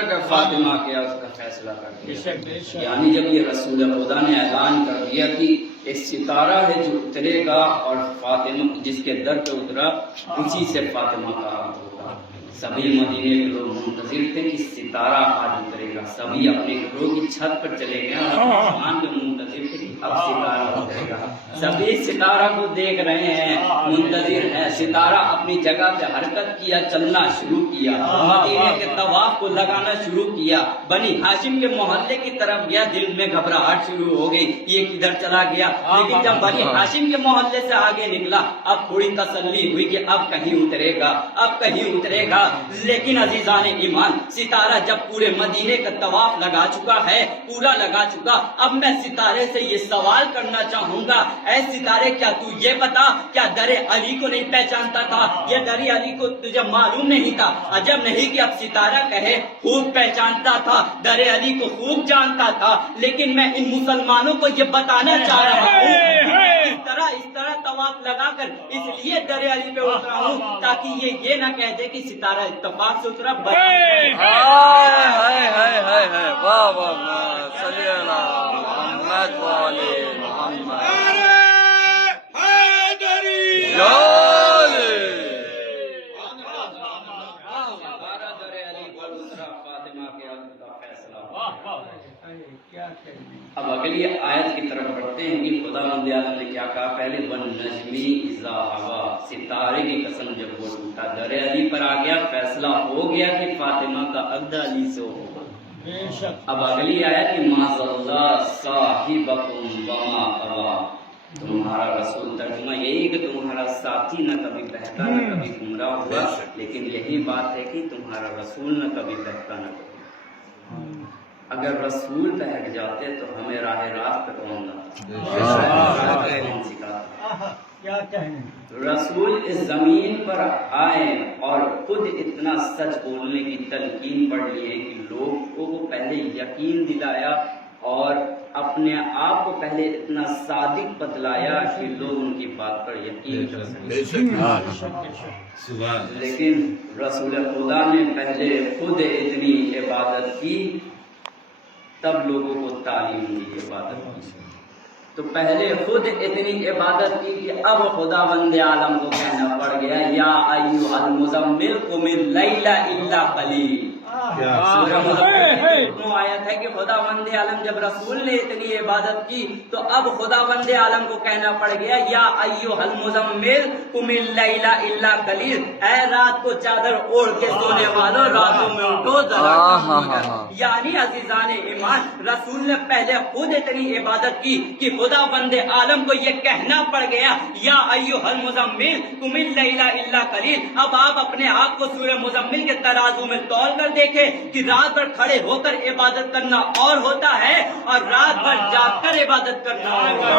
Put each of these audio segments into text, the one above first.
کر کے فاطمہ کیا اس کا فیصلہ کر دیا. یعنی جب یہ رسول خدا نے اعلان کر دیا کہ ایک ستارہ ہے جو اترے گا اور فاطمہ جس کے در پہ اترا اسی سے فاطمہ کا عہد ہوگا. سبھی مدینے کے لوگ منتظر تھے کہ ستارہ آج اترے گا. سبھی اپنے گھروں کی چھت پر چلے گئے اور آسمان میں منتظر تھے کہ اب ستارہ اترے گا. سبھی ستارہ کو دیکھ رہے ہیں، منتظر ہیں. ستارہ اپنی جگہ پہ حرکت کیا، چلنا شروع کیا، مدینے کے طواف کو لگانا شروع کیا. بنی ہاشم کے محلے کی طرف گیا، دل میں گھبراہٹ شروع ہو گئی، یہ کدھر چلا گیا. لیکن جب بنی ہاشم کے محلے سے آگے نکلا، اب تھوڑی تسلی ہوئی کہ اب کہیں اترے گا، اب کہیں اترے گا. لیکن عزیزان ایمان، ستارہ جب پورے مدینے کا طواف لگا چکا ہے، پورا لگا چکا، اب میں ستارے سے یہ سوال کرنا چاہوں گا، اے ستارے کیا تو یہ بتا، کیا در علی کو نہیں پہچانتا تھا؟ یہ در علی کو تجھے معلوم نہیں تھا؟ عجب نہیں کہ اب ستارہ کہے خوب پہچانتا تھا، در علی کو خوب جانتا تھا. لیکن میں ان مسلمانوں کو یہ بتانا چاہ رہا ہوں، اس طرح طواف لگا کر اس لیے در علی پہ اترا ہوں تاکہ یہ نہ کہہ دے کہ ستارہ اتفاق سے اترا. واہ واہ، صلی اللہ محمد والے محمد. اب اگلی آیت کی طرف بڑھتے ہیں کہ خدا مند عالم نے کیا کہا. پہلے والنجمی اذا ہوا، ستارے کی قسم جب وہ ٹوٹا، در علی پر آ گیا، فیصلہ ہو گیا کہ فاطمہ کا عقد علی سے ہوگا. اب اگلی آیت کہ ما ضل صاحبکم وما غوی، تمہارا رسول، ترجمہ یہی کہ تمہارا ساتھی نہ کبھی بہتا نہ کبھی گمراہ ہوا. لیکن یہی بات ہے کہ تمہارا رسول نہ کبھی بہتا نہ کبھی. اگر رسول بہک جاتے تو ہمیں راہ راست پہ کون لاتا؟ رسول اس زمین پر آئے اور خود اتنا سچ بولنے کی تلقین پڑھ لی ہے کہ لوگ کو وہ پہلے یقین دلایا اور اپنے آپ کو پہلے اتنا صادق بتلایا کہ لوگ ان کی بات پر یقین کر سکیں. لیکن رسول خدا نے پہلے خود اتنی عبادت کی، تب لوگوں کو تعلیم دی عبادت کی. تو پہلے خود اتنی عبادت کی کہ اب خدا بند عالم کو کہنا پڑ گیا یا ایھا المزمل قم اللیل الا قلیل. سورہ مزمل آیت ہے کہ خدا بند عالم جب رسول نے اتنی عبادت کی تو اب خدا بند عالم کو کہنا پڑ گیا یا ایھا المزمل قم اللیل الا قلیل، اے رات کو چادر اوڑھ کے سونے والوں، راتوں میں اٹھو ذرا. یعنی عزیزان ایمان، رسول نے پہلے خود اتنی عبادت کی کہ خدا بند عالم کو یہ کہنا پڑ گیا یا ایھا المزمل قم اللیل الا قلیل. اب آپ اپنے آپ کو سورہ مزمل کے ترازو میں تول کر دیکھیں کہ رات بھر کھڑے ہو کر عبادت کرنا اور ہوتا ہے اور رات بھر جاگ کر عبادت کرنا اور ہوتا ہے.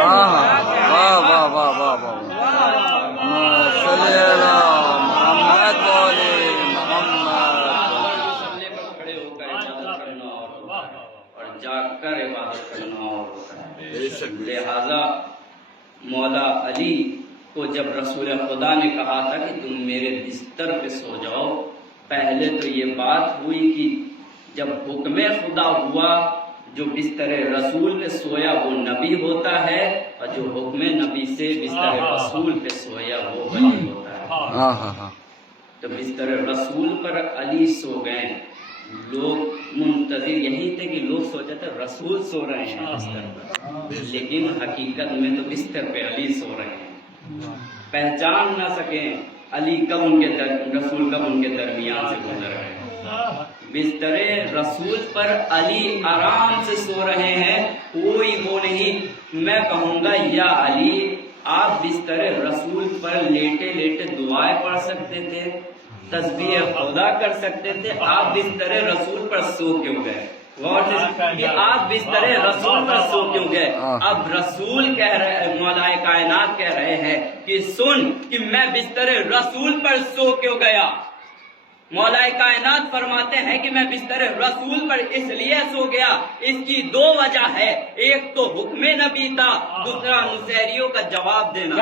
لہذا مولا علی کو جب رسول خدا نے کہا تھا کہ تم میرے بستر پہ سو جاؤ، پہلے تو یہ بات ہوئی کہ جب حکم خدا ہوا، جو بستر رسول پہ سویا وہ نبی ہوتا ہے اور جو حکم نبی سے بستر رسول پہ سویا وہ ولی ہوتا ہے. تو بستر رسول پر علی سو گئے. لوگ منتظر یہی تھے کہ لوگ سوچتے تھے رسول سو رہے ہیں بستر پر، لیکن حقیقت میں تو بستر پہ علی سو رہے ہیں. پہچان نہ سکیں علی کب ان کے رسول کب ان کے درمیان سے گزر رہے ہیں. بستر رسول پر علی آرام سے سو رہے ہیں، کوئی وہ نہیں. میں کہوں گا یا علی، آپ بستر رسول پر لیٹے لیٹے دعائیں پڑھ سکتے تھے، تسبیح خدا کر سکتے تھے، آپ بستر رسول پر سو کیوں گئے؟ غور سے کہ آپ بستر رسول پر سو کیوں گئے؟ اب رسول کہہ رہے، مولا کائنات کہہ رہے ہیں کہ سن کہ میں بستر رسول پر سو کیوں گیا. مولا کائنات فرماتے ہیں کہ میں بستر رسول پر اس لیے سو گیا، اس کی دو وجہ ہے. ایک تو حکم نبی تھا، دوسرا نصیریوں کا جواب دینا.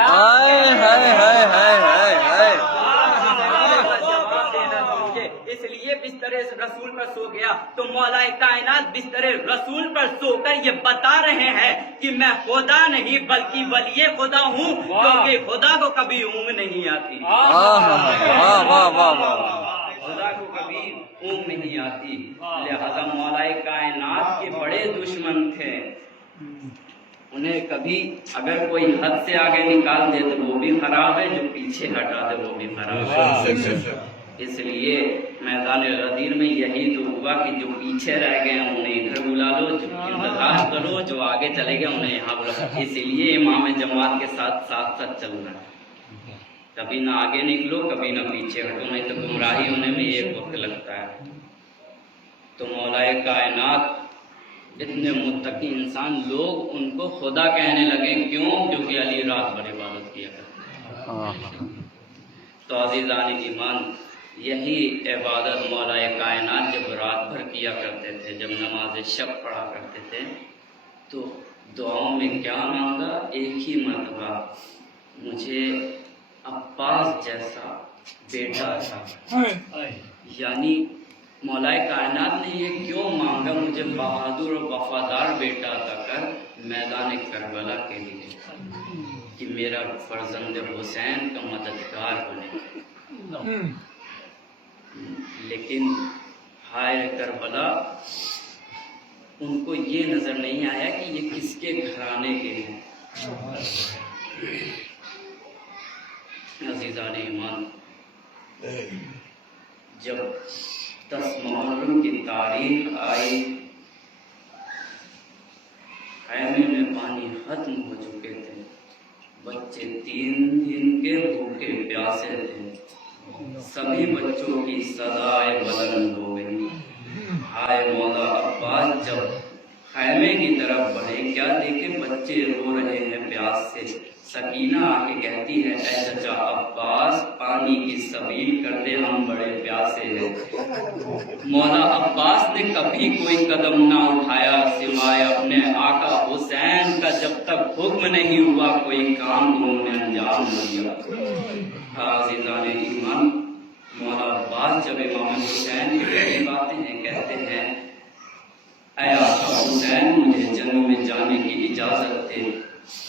اس لیے بستر رسول پر سو گیا تو مولا کائنات بستر رسول پر سو کر یہ بتا رہے ہیں کہ میں خدا نہیں بلکہ ولی خدا ہوں، کیونکہ خدا کو کبھی اونگ نہیں آتی، واہ واہ واہ واہ، خدا کو کبھی اونگ نہیں آتی۔ لہذا مولا کائنات کے بڑے دشمن تھے، انہیں کبھی اگر کوئی حد سے آگے نکال دے تو وہ بھی خراب ہے، جو پیچھے ہٹا دے وہ بھی خراب ہے۔ اس لیے میدان غدیر میں یہی تو ہوا کہ جو پیچھے رہ گئے ہیں انہیں ادھر بلا لو، جو انتظار کرو، جو آگے چلے گئے انہیں یہاں بلا۔ اس لیے امام جماعت کے ساتھ ساتھ چل رہا ہے، کبھی نہ آگے نکلو کبھی نہ پیچھے ہٹو، نہیں تو گمراہی ہونے میں ایک وقت لگتا ہے۔ تو مولا کائنات اتنے متقی انسان، لوگ ان کو خدا کہنے لگے، کیوں؟ کیونکہ علی رات بھر عبادت کیا کرتے۔ تو عزیزان ایمان، یہی عبادت مولا کائنات جب رات بھر کیا کرتے تھے، جب نماز شب پڑھا کرتے تھے تو دعاؤں میں کیا مانگا؟ ایک ہی مرتبہ، مجھے عباس جیسا بیٹا تھا، یعنی مولا کائنات نے یہ کیوں مانگا؟ مجھے بہادر اور وفادار بیٹا عطا کر میدان کربلا کے لیے، کہ میرا فرزند حسین کا مددگار بنے۔ لیکن ہائے کربلا، ان کو یہ نظر نہیں آیا کہ یہ کس کے گھرانے کے ہیں۔ عزیزان ایمان، جب 10 محرم کی تاریخ آئی، خیمے میں پانی ختم ہو چکے تھے، بچے 3 دن کے بھوکے پیاسے تھے، سبھی بچوں کی صدائیں بلند ہو گئی۔ ہائے مولا عباس جب خیمے کی طرف بڑھے، کیا دیکھے بچے رو رہے ہیں پیاس سے۔ سکینہ آ کے کہتی ہے، اے چچا عباس پانی کی سبیل کر دے، ہم بڑے پیاسے ہیں۔ مولا عباس نے کبھی کوئی قدم نہ اٹھایا سوائے اپنے آقا حسین کا، جب تک حکم نہیں ہوا کوئی کام انہوں نے انجام نہ دیا۔ عزیزان ایمان، مولا عباس جب امام حسین کی بڑی باتیں ہیں، کہتے ہیں، اے آقا حسین مجھے جنگ میں جانے کی اجازت دے۔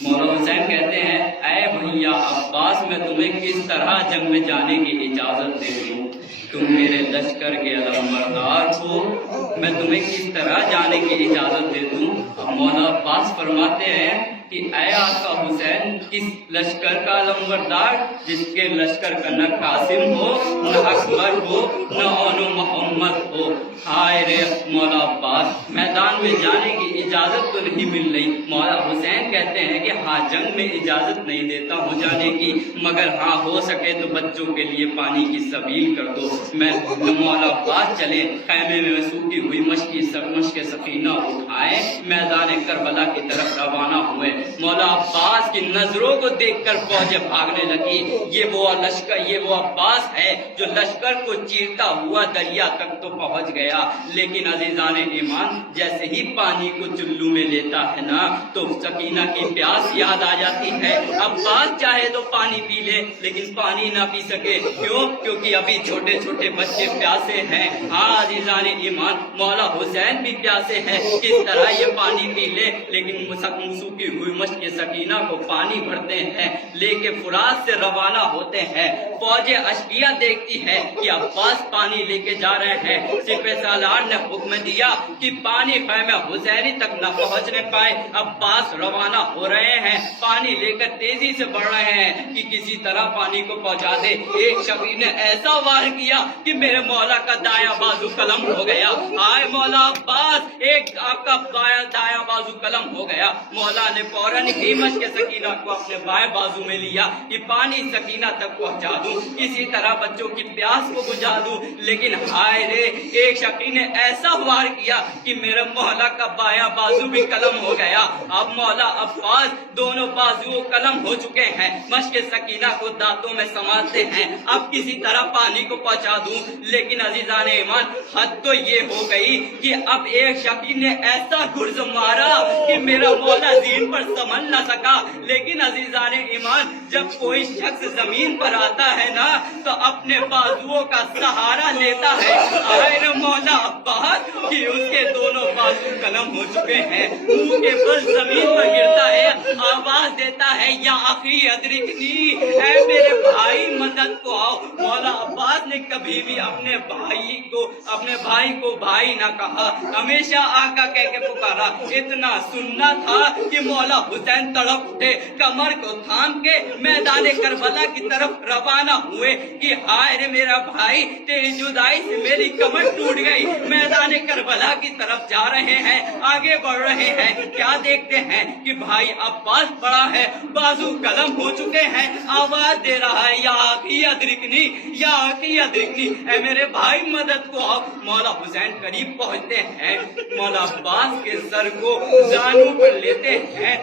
مولا حسین کہتے ہیں، اے بھیا عباس میں تمہیں کس طرح جنگ میں جانے کی اجازت دے دوں؟ تم میرے لشکر کے علمبردار ہو، میں تمہیں کس طرح جانے کی اجازت دے دوں؟ مولا عباس فرماتے ہیں کہ اے آقا حسین کس لشکر کا علمبردار؟ جس کے لشکر کا نہ قاسم ہو، نہ اکبر ہو، نہ اونو محمد ہو۔ ہائے رے مولا عباس، میدان میں جانے کی اجازت تو نہیں مل رہی۔ مولا حسین کہتے ہیں کہ ہاں جنگ میں اجازت نہیں دیتا ہوں جانے کی، مگر ہاں ہو سکے تو بچوں کے لیے پانی کی سبیل کر دو۔ میں مولا عباس چلے، خیمے میں سوکھی ہوئی مشق سفینہ اٹھائے، میدان کربلا کی طرف روانہ ہوئے۔ مولا عباس کی نظروں کو دیکھ کر فوجیں بھاگنے لگی۔ یہ وہ لشکر، یہ وہ عباس ہے جو لشکر کو چیرتا ہوا دریا تک تو پہنچ گیا، لیکن عزیزان ایمان جیسے ہی پانی کو چلو میں لیتا ہے نا تو سکینہ کی پیاس یاد آ جاتی ہے۔ عباس چاہے تو پانی پی لے لیکن پانی نہ پی سکے، کیوں؟ کیونکہ ابھی چھوٹے چھوٹے بچے پیاسے ہیں۔ ہاں عزیزان ایمان، مولا حسین بھی پیاسے ہیں، کس طرح یہ پانی پی لے، لیکن سوکھی ہوئی مشق سکینہ کو پانی بھرتے ہیں، لے کے فرات سے روانہ ہوتے ہیں۔ فوج اشقیہ دیکھتی ہے کہ عباس پانی لے کے جا رہے ہیں، سپہ سالار نے حکم دیا کہ پانی خیمہ حسینی تک نہ پہنچنے پائے۔ عباس روانہ ہو رہے ہیں، پانی لے کر تیزی سے بڑھ رہے ہیں کہ کسی طرح پانی کو پہنچا دے۔ ایک شخص نے ایسا وار کیا کہ میرے مولا کا دایاں بازو قلم ہو گیا۔ آئے مولا عباس، ایک آپ کا دایاں بازو قلم ہو گیا۔ مولا نے فوراً ہی مشق سکینہ کو اپنے بائیں بازو میں لیا کہ پانی سکینہ تک پہنچا دوں، کسی طرح بچوں کی پیاس کو بجھا دوں۔ لیکن ہائے رے، ایک شخص نے ایسا ایسا وار کیا کہ میرے مولا کا بایاں بازو بھی قلم ہو گیا. اب مولا عباس دونوں بازو قلم ہو چکے ہیں, مشک سکینہ کو دانتوں میں سنبھالتے ہیں. اب کسی طرح پانی کو پہنچا دوں, لیکن عزیزان ایمان حد تو یہ ہو گئی کہ اب ایک شخص نے ایسا گرز مارا کہ میرا مولا زین پر سنبھل نہ سکا. لیکن عزیزان ایمان جب کوئی شخص زمین پر آتا ہے نا تو اپنے بازوؤں کا سہارا لیتا ہے. آئے مولا عباس کہ اس کے دونوں بازو قلم ہو چکے ہیں, منہ کے بل زمین پر گرتا ہے, آواز دیتا ہے یا اخی ادرکنی, اے میرے بھائی مدد کو آؤ. مولا عباس نے کبھی بھی اپنے بھائی کو بھائی نہ کہا, ہمیشہ آقا کہہ کے پکارا. اتنا سننا تھا کہ مولا حسین تڑپ اٹھے, کمر کو تھام کے میدان کربلا کی طرف روانہ ہوئے کہ ہائے رے میرا بھائی, تیری جدائی سے میری کمر ٹوٹ گئی. میدان کربلا کی طرف جا رہے ہیں, آگے بڑھ رہے ہیں, کیا دیکھتے ہیں کہ بھائی عباس بڑا ہے, بازو قلم ہو چکے ہیں, آواز دے رہا ہے یا آقی ادرکنی, یا آقی ادرکنی, اے میرے بھائی مدد کو آؤ. مولا حسین قریب پہنچتے ہیں, مولا عباس کے سر کو زانو پر لیتے ہیں,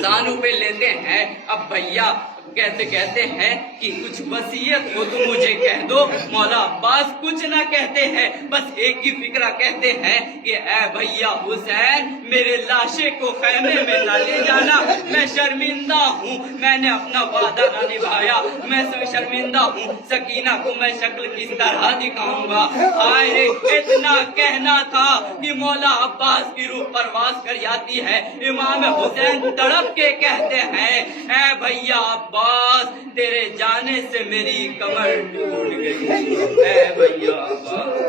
زانو پہ لیتے ہیں. اب بھیا کہتے ہیں کہ کچھ وصیت ہو تو مجھے کہہ دو. مولا عباس کچھ نہ کہتے ہیں, بس ایک ہی فکرہ کہتے ہیں کہ اے بھیا حسین میرے لاشے کو خیمے میں نہ لے جانا, میں شرمندہ ہوں, میں نے اپنا وعدہ نہ نبھایا, میں شرمندہ ہوں. سکینہ کو میں شکل کس طرح دکھاؤں گا. آئے رے اتنا کہنا تھا کہ مولا عباس کی روح پرواز کر جاتی ہے. امام حسین تڑپ کے کہتے ہیں اے بھیا عباس تیرے جانے سے میری کمر ٹوٹ گئی, اے بھیا عباس